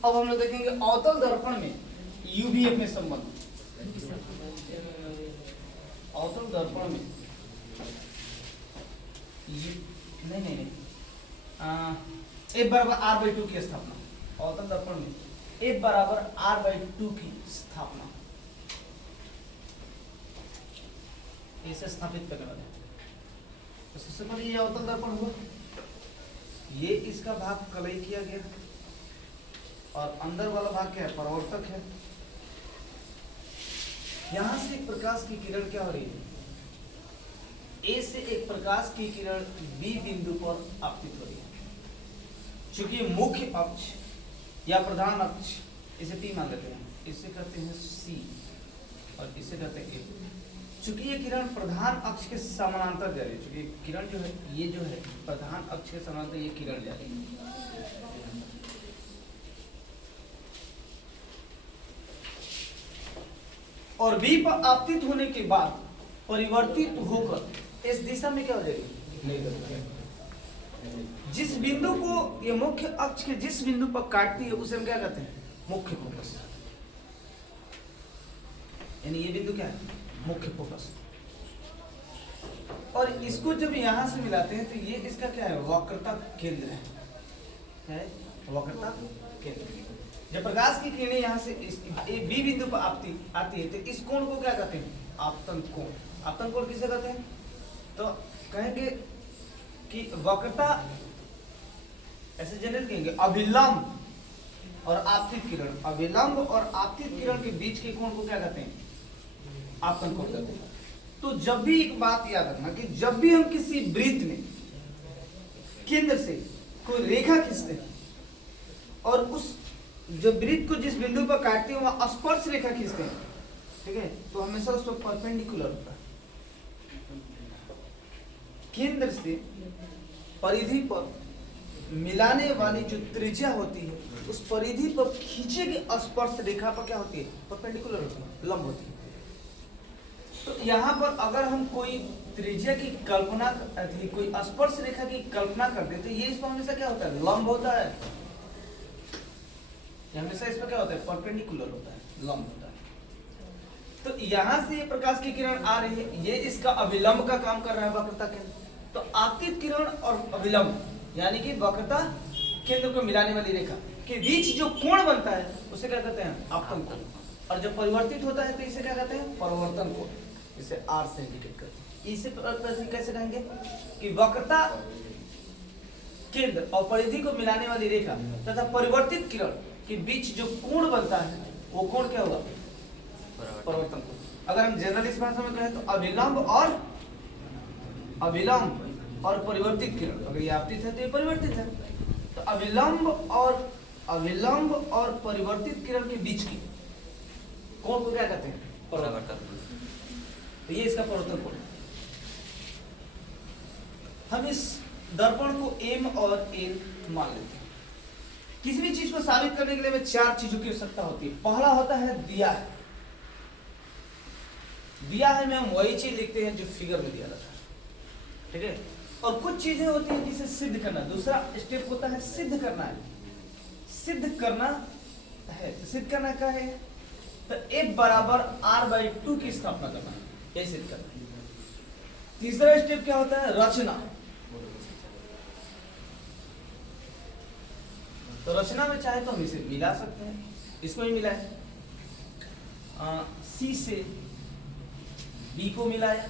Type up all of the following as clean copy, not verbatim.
अब हम लोग देखेंगे अवतल दर्पण में यूवीएफ में संबंध। अवतल दर्पण में नहीं F बराबर R/2 की स्थापना। अवतल दर्पण में F बराबर R/2 की स्थापना इसे स्थापित करने वाले। तो सबसे पहले ये अवतल दर्पण हुआ, ये इसका भाग कलई किया गया और अंदर वाला भाग क्या है, परावर्तक है। यहां से एक प्रकाश की किरण क्या हो रही है, ए से एक प्रकाश की किरण बी बिंदु पर आपतित हो रही है। चूंकि मुख्य अक्ष या प्रधान अक्ष, इसे P मान लेते हैं, इसे कहते हैं C और इसे कहते हैं A। चूंकि ये किरण प्रधान अक्ष के समानांतर जा रही है, चूंकि किरण जो है ये जो है प्रधान अक्ष के समानांतर ये किरण जा रही है। और B पर आपतित होने के बाद परिवर्तित होकर इस दिशा में क्या हो जाएगी, जिस बिंदु को ये मुख्य अक्ष के जिस बिंदु पर काटती है उसे हम क्या कहते हैं, मुख्य फोकस। यानी ये बिंदु क्या है, मुख्य फोकस। और इसको जब यहां से मिलाते हैं तो ये इसका क्या है, वक्रता केंद्र है, वक्रता केंद्र। जब प्रकाश की किरणें यहां से इस बी बिंदु पर आती है तो इस कोण को क्या कहते हैं, आपतन कोण। आपतन कोण किसे कहते हैं, तो कहेंगे कि वक्रता, ऐसे जनरल कहेंगे अभिलंब और आपतित किरण, अभिलंब और आपतित किरण के बीच के कोण को क्या कहते हैं, आपतन कोण कहते हैं। तो जब भी एक बात याद रखना कि जब भी हम किसी वृत्त में केंद्र से कोई रेखा खींचते हैं और उस जो वृत्त को जिस बिंदु पर काटते हैं वहां स्पर्श रेखा खींचते हैं, ठीक है, तो हमेशा उस पर परपेंडिकुलर होता है। केंद्र से परिधि पर मिलाने वाली जो त्रिज्या होती है उस परिधि पर खींचे गए स्पर्श रेखा पर क्या होती है, परपेंडिकुलर होती है, लंब होती है। तो यहाँ पर अगर हम कोई त्रिज्या की कल्पना, कोई स्पर्श रेखा की कल्पना करते हैं तो ये इस पर हमेशा क्या होता है, लंब होता है। हमेशा इस पर क्या होता है, परपेंडिकुलर होता है, लंब होता है। तो यहाँ से ये प्रकाश की किरण आ रही है, ये इसका अभिलंब का काम कर रहा है, वक्रता केंद्र। तो आपतित किरण और अभिलंब यानी कि वक्रता केंद्र को मिलाने वाली रेखा के बीच जो कोण बनता है उसे क्या कहते हैं, आपतन कोण। और जब परिवर्तित होता है तो इसे क्या कहते हैं, परावर्तन कोण। इसे R से इंडिकेट करते हैं। इसे कैसे कहेंगे कि वक्रता केंद्र और परिधि को मिलाने वाली रेखा तथा परिवर्तित किरण के बीच जो कोण बनता है वो कोण क्या होगा, परावर्तन कोण। अगर हम जनरल इस भाषा में कहें तो अभिलंब और परिवर्तित किरण, अगर ये आपतित है तो ये परिवर्तित है, तो अभिलंब और परिवर्तित किरण के बीच की कोण को क्या कहते हैं, परावर्तन। तो ये इसका परावर्तन कोण। हम इस दर्पण को M और N मान लेते हैं। किसी भी चीज को साबित करने के लिए हमें चार चीजों की आवश्यकता होती है। पहला होता है दिया है। दिया है में हम वही चीज लिखते हैं जो फिगर में दिया जाता है, ठीक है। और कुछ चीजें होती हैं जिसे सिद्ध करना। दूसरा स्टेप होता है सिद्ध करना है। सिद्ध करना क्या है, तो F बराबर R/2 की स्थापना करना है, ये सिद्ध करना है। तीसरा स्टेप क्या होता है, रचना। तो रचना में चाहे तो हम इसे मिला सकते हैं, इसको ही मिलाए, C से B को मिलाया,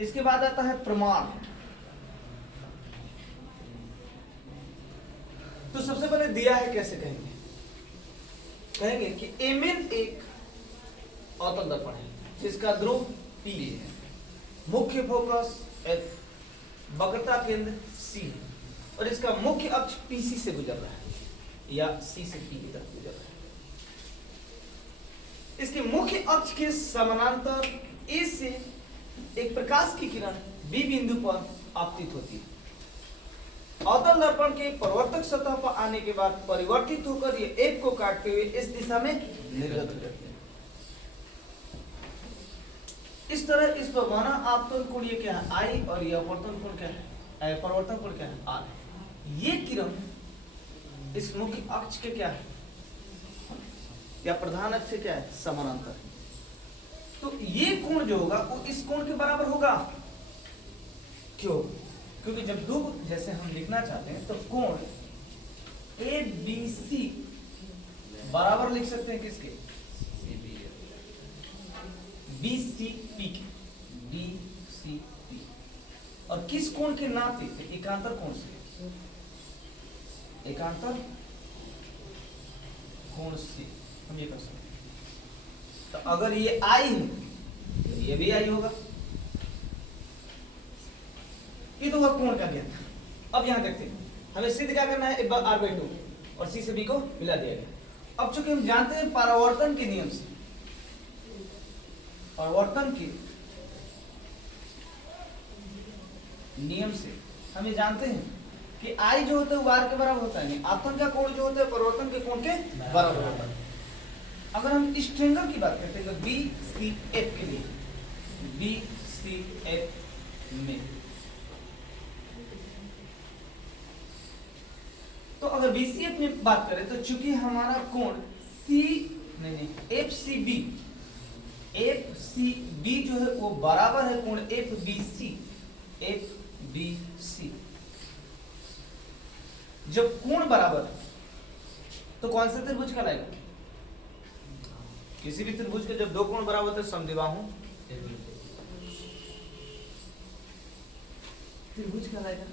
इसके बाद आता है प्रमाण। तो सबसे पहले दिया है कैसे कहेंगे कि Mn एक अवतल दर्पण है जिसका ध्रुव P है, मुख्य फोकस F, वक्रता केंद्र C है और इसका मुख्य अक्ष PC से गुजर रहा है या C से P की तरफ गुजर रहा है। इसके मुख्य अक्ष के समानांतर A से एक प्रकाश की किरण B बिंदु पर आपतित होती है। अवतल दर्पण के परावर्तक सतह पर आने के बाद परिवर्तित होकर ये F को काटते हुए इस दिशा में निर्गत हो जाते हैं। इस तरह इस पर माना आपतन कोण ये क्या है, I और ये अपवर्तन कोण क्या है, परिवर्तन कोण क्या है आर। ये किरण इस मुख्य अक्ष के क्या है या प्रधान अक्ष से क्या है समानांतर है। तो ये कोण जो होगा वो इस कोण के बराबर होगा। क्यों? क्योंकि जब दो जैसे हम लिखना चाहते हैं तो कोण ए बी सी बराबर लिख सकते हैं किसके बी सी पी के बी सी पी। और किस कोण के नाते एकांतर कोण से एकांतर कोण से हम ये कर सकते हैं। तो अगर ये आई है तो ये भी आई होगा। ये तो वह कोण का ज्ञान। अब यहां देखते हैं हमें सिद्ध क्या करना है। एक बार r/2 और c से b को मिला दिया गया। अब चूंकि हम जानते हैं परावर्तन के नियम से परावर्तन के नियम से हम ये जानते हैं कि I जो होता है वो R के बराबर होता है। आपतन का कोण जो होता है परिवर्तन के कोण के बराबर होता है। अगर हम इस ट्रायंगल की बात करते हैं तो BCF के लिए BCF में तो अगर BCF में बात करें तो चूंकि हमारा कोण FCB जो है वो बराबर है कोण FBC। जब कोण बराबर है तो कौन सा त्रिभुज कहलाएगा? किसी भी त्रिभुज के जब दो कोण बराबर होते समद्विबाहु त्रिभुज कहलाएगा।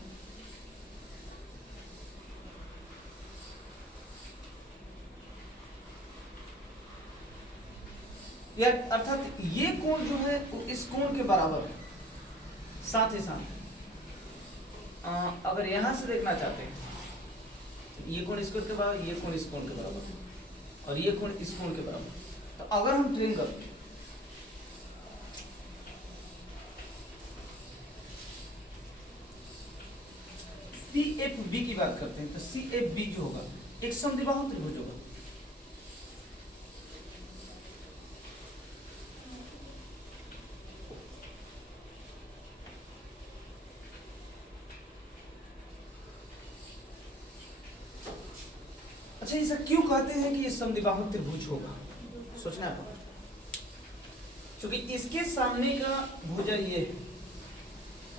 या अर्थात ये कोण जो है वो इस कोण के बराबर है। साथ ही साथ अगर यहां से देखना चाहते हैं ये कोण इस कोण के बराबर ये कोण इस कोण के बराबर और ये कोण इस कोण के बराबर। तो अगर हम ट्रायंगल CFB की बात करते हैं तो CFB जो होगा एक समद्विबाहु त्रिभुज होगा। अच्छा ऐसा क्यों कहते हैं कि ये समद्विबाहु त्रिभुज होगा? सोचना है क्योंकि इसके सामने का भुजा ये है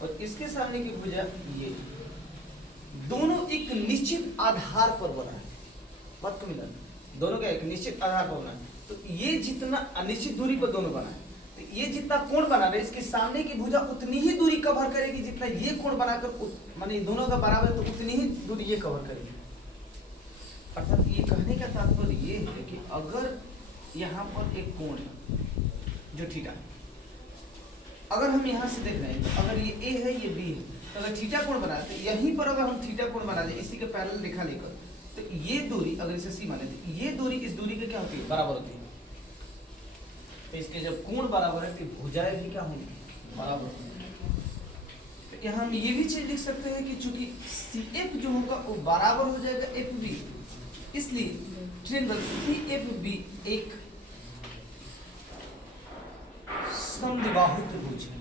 और इसके सामने की भुजा ये दोनों एक निश्चित आधार पर बना है। बात को मिला दोनों का एक निश्चित आधार पर बना है। तो ये जितना अनिश्चित दूरी पर दोनों बना है तो ये जितना कोण बना रहे इसके सामने की भुजा उतनी ही दूरी कवर करेगी जितना ये कोण बनाकर माने दोनों का बराबर है तो उतनी ही दूरी ये कवर करेगी। अर्थात ये कहने का तात्पर्य ये है कि अगर यहाँ पर एक कोण है जो थीटा, अगर हम यहाँ से देख रहे हैं तो अगर ये ए है ये बी है तो अगर थीटा कोण बना तो यहीं पर अगर हम थीटा कोण बना दें इसी के पैरेलल रेखा लेकर तो ये दूरी अगर इसे सी माने तो ये दूरी इस दूरी के क्या होती है बराबर होती है। तो इसके जब कोण बराबर है तो भुजाएं भी क्या होंगी बराबर होंगी। तो यहाँ हम ये भी चीज लिख सकते हैं कि चूंकि CF जो होगा वो बराबर हो जाएगा FB, इसलिए ट्रायंगल CFB एक समद्विबाहु त्रिभुज है।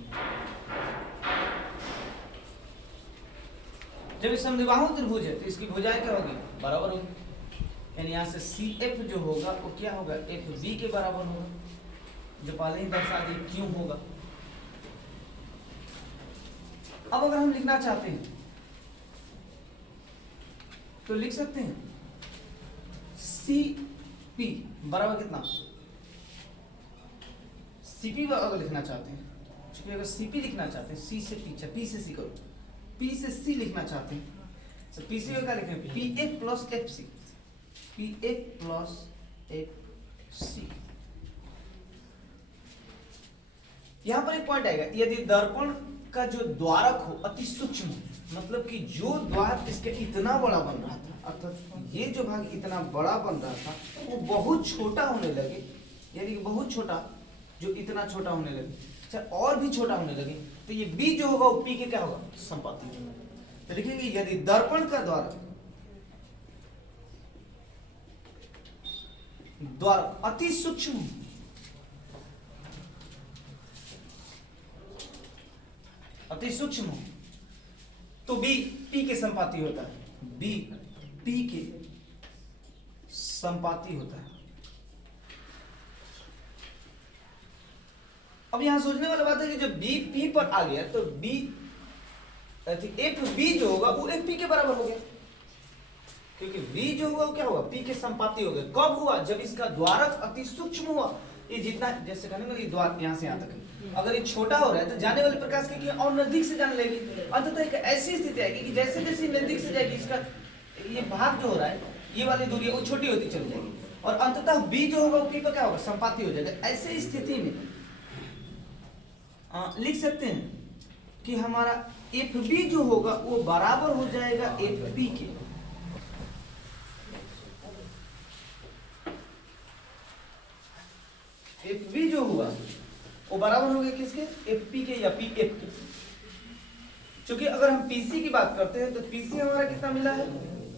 जब समद्विबाहु त्रिभुज है तो इसकी भुजाएं क्या होगी बराबर होगी। यानी यहाँ से CF जो होगा वो क्या होगा FB के बराबर होगा जो पहले ही दर्शा दी क्यों होगा। अब अगर हम लिखना चाहते हैं तो लिख सकते हैं CP बराबर कितना CP अगर लिखना चाहते हैं क्योंकि अगर CP लिखना चाहते हैं C से P से C करो P से C लिखना चाहते हैं तो P से क्या लिखें PA plus FC PA plus FC। यहाँ पर एक पॉइंट आएगा यदि दर्पण का जो द्वारक हो अति सूक्ष्म मतलब कि जो द्वार इसके इतना बड़ा बन रहा था अर्थात ये जो भाग इतना बड़ा बन रहा था वो बहुत छोटा होने लगे यानी कि बहुत छोटा जो इतना छोटा होने लगे अच्छा और भी छोटा होने लगे तो ये B जो होगा वो P के क्या होगा संपाती। तो लिखेंगे यदि दर्पण का द्वार अति सूक्ष्म तो बी पी के संपाती होता है, बी पी के संपाती होता है। अब यहां सोचने वाली बात है कि जब बी पी पर आ गया तो बी एफ बी जो होगा वो एफ पी के बराबर हो गया, क्योंकि बी जो होगा वो क्या होगा, पी के संपाती हो गया। कब हुआ, जब इसका द्वारक अति सूक्ष्म हुआ। ये जितना जैसे कहने ना, ये द्वार यहां से यहां तक है, अगर ये छोटा हो रहा है तो जाने वाले प्रकाश की और नजदीक से जाने लगेगी। अंततः एक ऐसी स्थिति आएगी कि जैसे जैसे नजदीक से जाएगी, इसका ये भाग जो हो रहा है, ये वाली दूरी वो छोटी होती चली जाएगी, और अंततः बी जो होगा वो पी पर क्या होगा, संपाती हो जाएगा। ऐसे स्थिति में लिख सकते हैं कि हमारा एफ बी जो होगा वो बराबर हो जाएगा एफ पी के। एफ बी जो हुआ वो बराबर हो गया किसके, एफ पी के या पी एफ के। क्योंकि अगर हम पीसी की बात करते हैं तो पीसी हमारा कितना मिला है,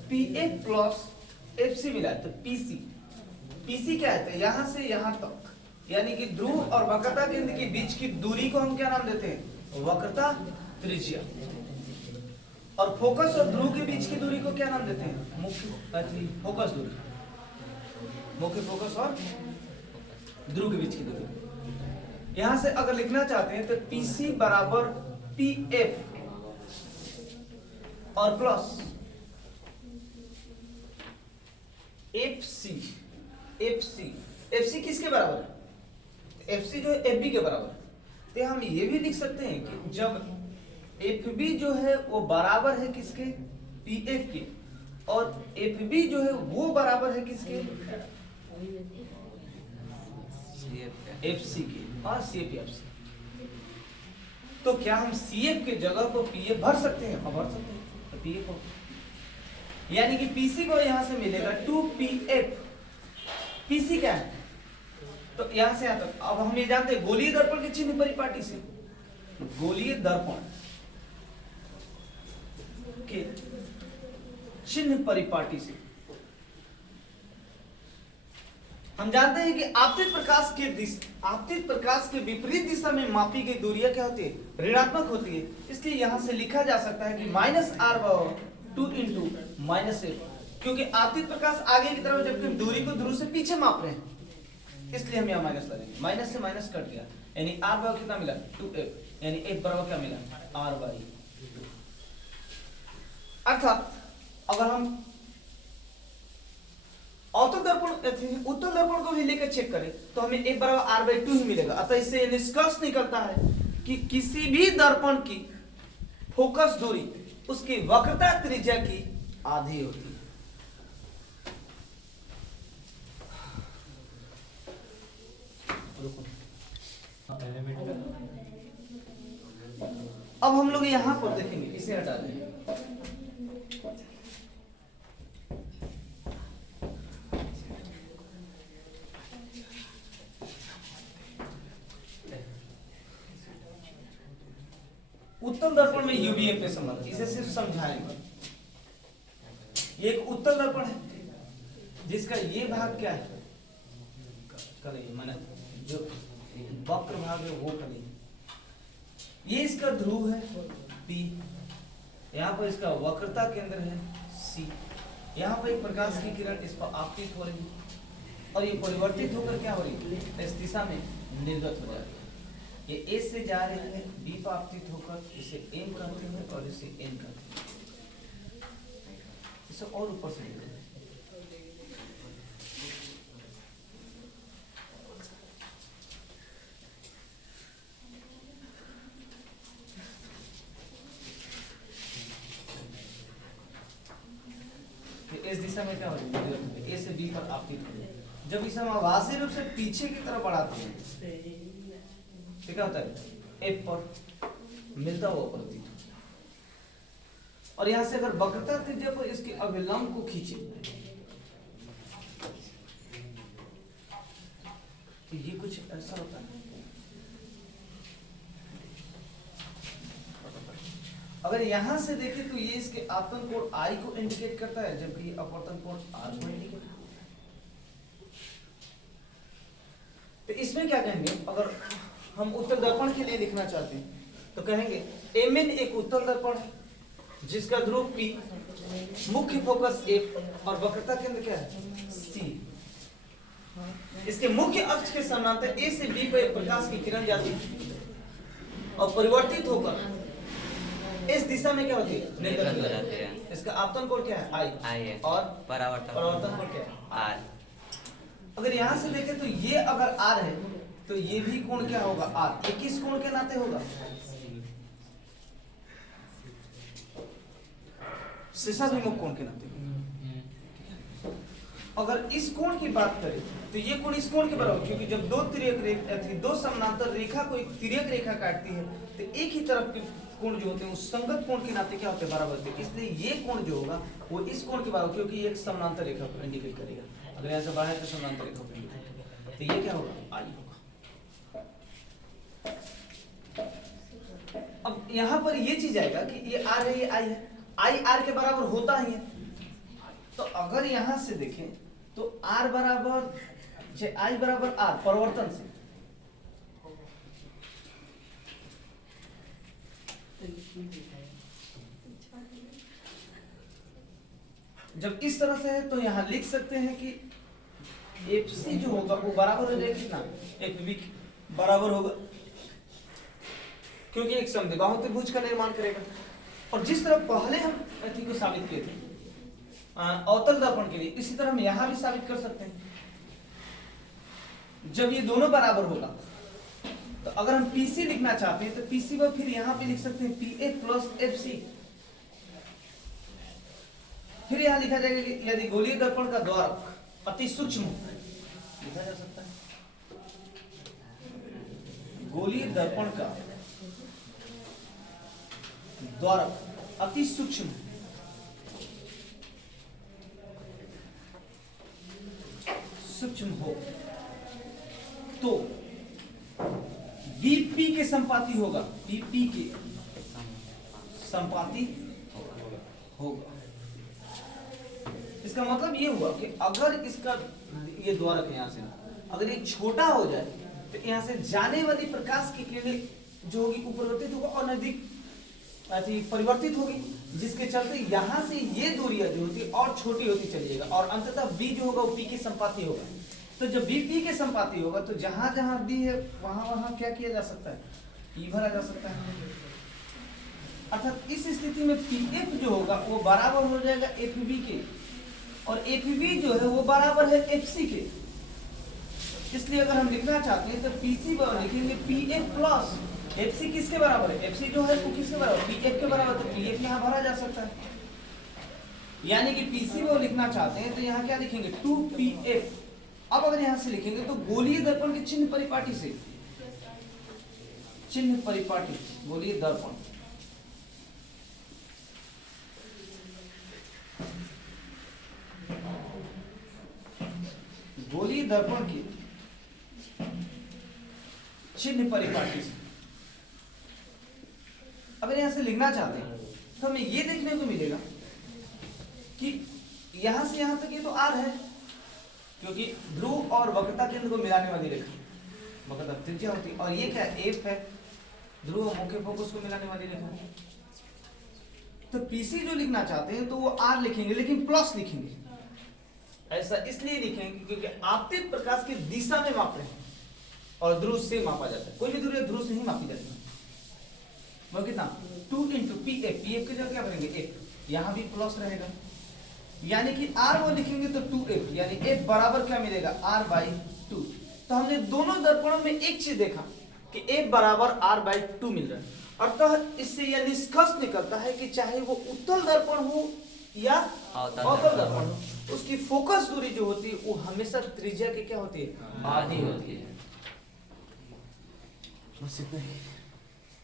P F plus F C मिला है। तो पीसी पीसी क्या है, यहां से यहां तक, यानी कि ध्रुव और वक्रता केंद्र के बीच की दूरी को हम क्या नाम देते हैं, वक्रता त्रिज्या। और फोकस और ध्रुव के बीच की दूरी को क्या नाम देते हैं, मुख्य फोकस दूरी। मुख्य फोकस और ध्रुव के बीच की दूरी। यहां से अगर लिखना चाहते हैं तो पीसी बराबर पी एफ और plus F C. F C किसके बराबर है, एफ सी जो है एफ बी के बराबर। तो हम ये भी लिख सकते हैं कि जब एफ बी जो है वो बराबर है किसके, पी एफ के, और एफ बी जो है वो बराबर है किसके, एफ सी के, और सी एफ सी। तो क्या हम सी एफ के जगह को पी एफ भर सकते हैं, भर सकते हैं। तो पी एफ हो, यानी कि पीसी को यहां से मिलेगा 2 पी एफ। पीसी क्या है, तो यहां से यहां तक। अब हम ये जानते हैं गोलीय दर्पण के चिन्ह परिपाटी से, गोलीय दर्पण के चिन्ह परिपाटी से हम जानते हैं कि आपतित प्रकाश के विपरीत दिशा में मापी गई दूरियां क्या होती है, ऋणात्मक होती है। इसलिए यहां से लिखा जा सकता है कि -r/2 इंटू -f, क्योंकि आपतित प्रकाश आगे की तरफ, जबकि हम दूरी को ध्रुव से पीछे माप रहे हैं, इसलिए हम यहाँ माइनस लगेंगे। माइनस से माइनस कट गया, यानी r बराबर कितना मिला, 2f, यानी f बराबर क्या मिला, r/2। अर्थात अगर हम उत्तल दर्पण को भी लेकर चेक करें तो हमें f बराबर r/2 ही मिलेगा। अतः इससे निष्कर्ष निकलता है कि किसी भी दर्पण की फोकस दूरी उसकी वक्रता त्रिज्या की आधी होती है। अब हम लोग यहां पर देखेंगे, इसे हटा देंगे। उत्तल दर्पण में यूवीएफ के संबंध, इसे सिर्फ समझाएंगे। ये एक उत्तल दर्पण है जिसका ये भाग क्या है, माने जो वक्र भाग है वो करें। ये इसका ध्रुव है P, यहाँ पर इसका वक्रता केंद्र है C, यहाँ पर एक प्रकाश की किरण इस पर आपतित हो रही है और ये परिवर्तित होकर क्या हो रही है, इस दिशा में निर्गत हो जा रही है। ये A से जा रही है, B पर आपतित होकर इसे M कहते हैं और इसे N कहते हैं। इसे और ऊपर से लिखते हैं। इस दिशा में क्या हो रही है, ए से बी पर आपतित हो रही है। जब इसे हम आभासी रूप से पीछे की तरफ बढ़ाते हैं तो क्या होता है, एफ पर मिलता हुआ प्रतीत, और यहां से अगर वक्रता त्रिज्या पर इसके अभिलंब को खींचे तो ये कुछ ऐसा होता है। अगर यहां से देखें तो ये इसके आपतन कोण I को इंडिकेट करता है, जबकि अपवर्तन कोण R को इंडिकेट करता है। तो इसमें क्या कहेंगे, अगर हम उत्तल दर्पण के लिए लिखना चाहते हैं तो कहेंगे Mn एक उत्तल दर्पण है जिसका ध्रुव P, मुख्य फोकस F और वक्रता केंद्र क्या है C। इसके मुख्य अक्ष के समानांतर A से B पर एक प्रकाश की किरण जाती है और परिवर्तित होकर इस दिशा में क्या होती है निर्गत हो जाती है। इसका आपतन कोण क्या है I है और परावर्तन कोण क्या है R। अगर यहां से देखें तो ये अगर R है तो ये भी कोण क्या होगा R। ये किस कोण के नाते होगा शीर्षाभिमुख कोण के नाते। अगर इस कोण की बात करें तो ये कोण इस कोण के बराबर, क्योंकि जब दो समानांतर रेखा को एक तिर्यक रेखा काटती है तो एक ही तरफ के कोण जो होते हैं उस संगत कोण के नाते क्या होते हैं बराबर होते हैं। इसलिए ये कोण जो होगा वो इस कोण के बराबर, क्योंकि एक समानांतर रेखा को इंडिकेट करेगा। अगर ऐसा बढ़ाए तो समानांतर रेखा को इंडिकेट करेगा, तो ये क्या होगा आई होगा। अब यहाँ पर ये चीज आएगा कि ये आर है ये आई है, आई आर के बराबर होता ही है। तो अगर यहां से देखें तो आर बराबर आई बराबर आर परिवर्तन से जब इस तरह से है तो यहां लिख सकते हैं कि एफसी जो होगा वो बराबर हो जाएगा कितना एफबी बराबर होगा, क्योंकि एक समद्विबाहु त्रिभुज का निर्माण करेगा। और जिस तरह पहले हम को साबित किए थे अवतल दर्पण के लिए, इसी तरह हम यहां भी साबित कर सकते हैं। जब ये दोनों बराबर होगा तो अगर हम पीसी लिखना चाहते हैं तो पीसी पर फिर यहां पे लिख सकते हैं पीए प्लस एफसी। फिर यहां लिखा जाएगा कि यदि गोलीय दर्पण का द्वारक अति सूक्ष्म लिखा जा सकता है, गोलीय दर्पण का द्वारक अति सूक्ष्म हो तो बीपी के संपाती होगा, बीपी के संपाती होगा। इसका मतलब ये हुआ कि अगर इसका ये द्वारक यहां से अगर ये छोटा हो जाए तो यहां से जाने वाली प्रकाश की किरणें जो होगी उपरिवर्तित होगा और नजदीक परिवर्तित होगी, जिसके चलते यहां से ये दूरियां जो होती और छोटी होती चली जाएगा और अंततः बी जो होगा वो पी के संपाती होगा। तो जब बी पी के संपाती होगा तो जहां जहां बी है वहां वहां क्या किया जा सकता है ई भरा जा सकता है। अर्थात इस स्थिति में पीएफ जो होगा वो बराबर हो जाएगा एफबी के और एफबी जो है वो बराबर है एफसी के। इसलिए अगर हम लिखना चाहते हैं तो पीसी बराबर लिखेंगे पीएफ प्लस एफसी। किसके बराबर है एफसी जो है वो किसके बराबर पीएफ के बराबर, तो पीएफ यहां भरा जा सकता है। यानी कि पीसी वो लिखना चाहते हैं तो यहां क्या लिखेंगे 2pf। अब अगर यहां से लिखेंगे तो गोलीय दर्पण के चिन्ह परिपाटी से, चिन्ह परिपाटी गोलीय दर्पण गोलीय दर्पण की चिन्ह परिपाटी से अगर यहां से लिखना चाहते हैं तो हमें ये देखने को मिलेगा कि यहां से यहां तक ये तो आर है, क्योंकि ध्रुव और वक्रता केंद्र को मिलाने वाली रेखा वक्रता त्रिज्या होती है, और ये क्या एफ है ध्रुव और मुख्य फोकस को मिलाने वाली रेखा। तो पीसी जो लिखना चाहते हैं तो वो आर लिखेंगे लेकिन प्लस लिखेंगे। ऐसा इसलिए लिखेंगे क्योंकि आपतित प्रकाश की दिशा में माप रहे हैं और ध्रुव से मापा जाता है। कोई भी दूरी ध्रुव से ही मापी जाती है। वो कितना 2 × पीएफ, पीएफ की जगह क्या करेंगे एफ, यहां भी प्लस रहेगा। यानी कि आर वो लिखेंगे तो 2f, यानी f बराबर क्या मिलेगा r/2। तो हमने दोनों दर्पणों में एक चीज देखा कि f बराबर r/2 मिल रहा है। अतः इससे यह निष्कर्ष निकलता है कि चाहे वो उत्तल दर्पण हो या अवतल दर्पण हो, उसकी फोकस दूरी जो होती है वो हमेशा त्रिज्या की क्या होती है आधी होती है। बस इतना ही।